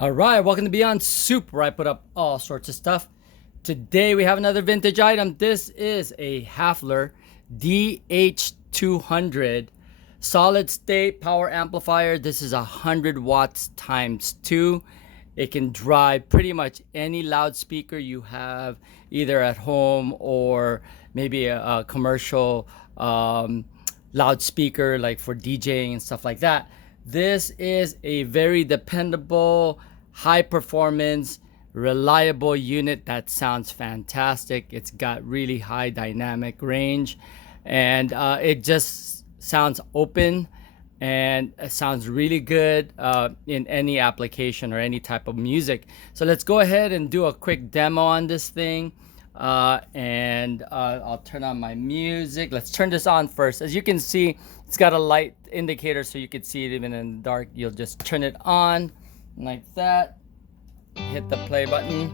All right, welcome to Beyond Soup, where I put up all sorts of stuff. Today we have another vintage item. This is a Hafler DH-200 solid state power amplifier. This is 100 watts times 2. It can drive pretty much any loudspeaker you have, either at home or maybe a commercial loudspeaker, like for DJing and stuff like that. This is a very dependable, high performance, reliable unit that sounds fantastic. It's got really high dynamic range, and it just sounds open, and it sounds really good in any application or any type of music. So let's go ahead and do a quick demo on this thing. And I'll turn on my music. Let's turn this on first. As you can see, it's got a light indicator so you can see it even in the dark. You'll just turn it on like that. Hit the play button.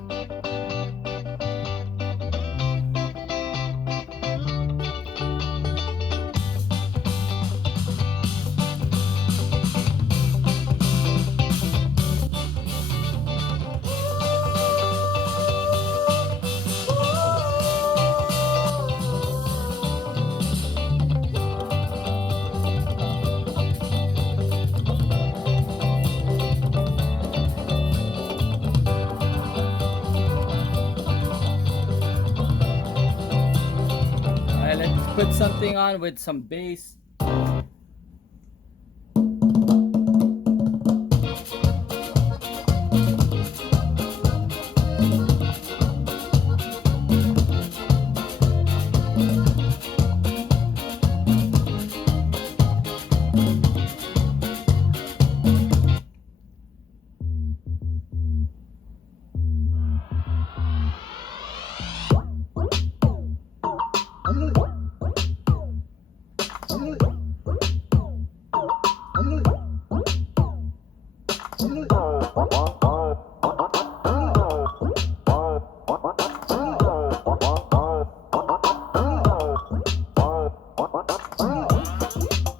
Alright, let's put something on with some bass.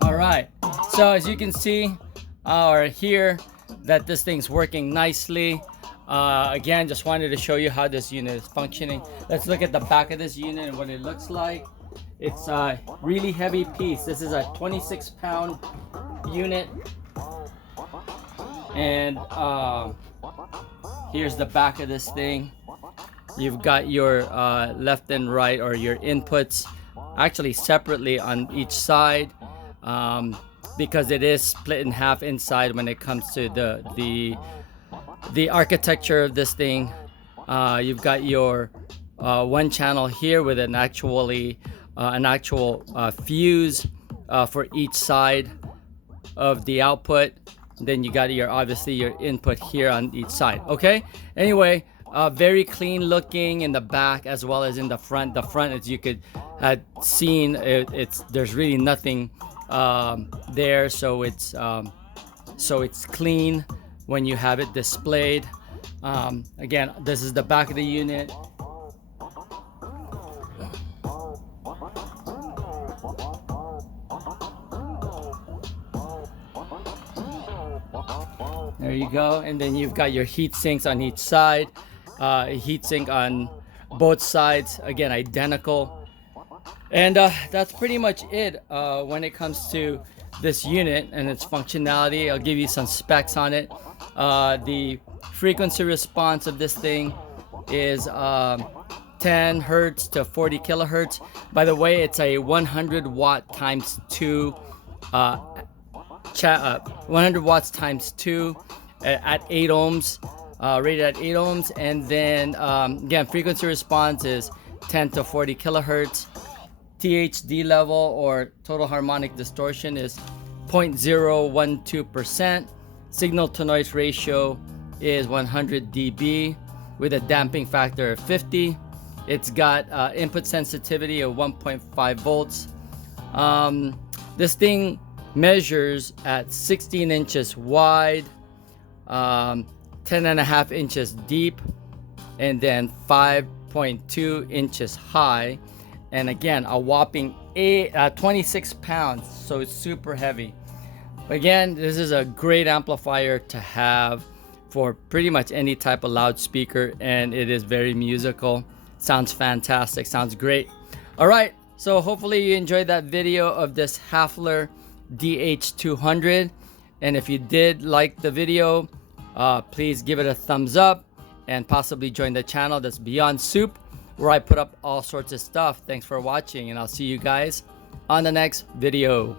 Alright, so as you can see or hear that this thing's working nicely. Again, just wanted to show you how this unit is functioning. Let's look at the back of this unit and what it looks like. It's a really heavy piece. This is a 26-pound unit, and here's the back of this thing. You've got your left and right, or your inputs, actually separately on each side, because it is split in half inside when it comes to the architecture of this thing. You've got your one channel here with an actual fuse for each side of the output. Then you got obviously your input here on each side. Okay, anyway, very clean looking in the back as well as in the front. The front, as you could have seen, there's really nothing there, so it's clean when you have it displayed. Again, this is the back of the unit. There you go. And then you've got your heat sinks on each side. Heat sink on both sides, again identical. And that's pretty much it when it comes to this unit and its functionality. I'll give you some specs on it. The frequency response of this thing is 10 hertz to 40 kilohertz. By the way, it's a 100 watt times 2 100 watts times 2 at 8 ohms, rated at 8 ohms. And then again, frequency response is 10 to 40 kilohertz. THD level, or total harmonic distortion, is 0.012%. Signal to noise ratio is 100 dB with a damping factor of 50. It's got input sensitivity of 1.5 volts. This thing measures at 16 inches wide, 10.5 inches deep, and then 5.2 inches high. And again, a whopping 26 pounds, so it's super heavy. Again, this is a great amplifier to have for pretty much any type of loudspeaker, and it is very musical. Sounds fantastic, sounds great. All right, so hopefully you enjoyed that video of this Hafler DH-200, and if you did like the video, please give it a thumbs up and possibly join the channel that's Beyond Soup, where I put up all sorts of stuff. Thanks for watching, and I'll see you guys on the next video.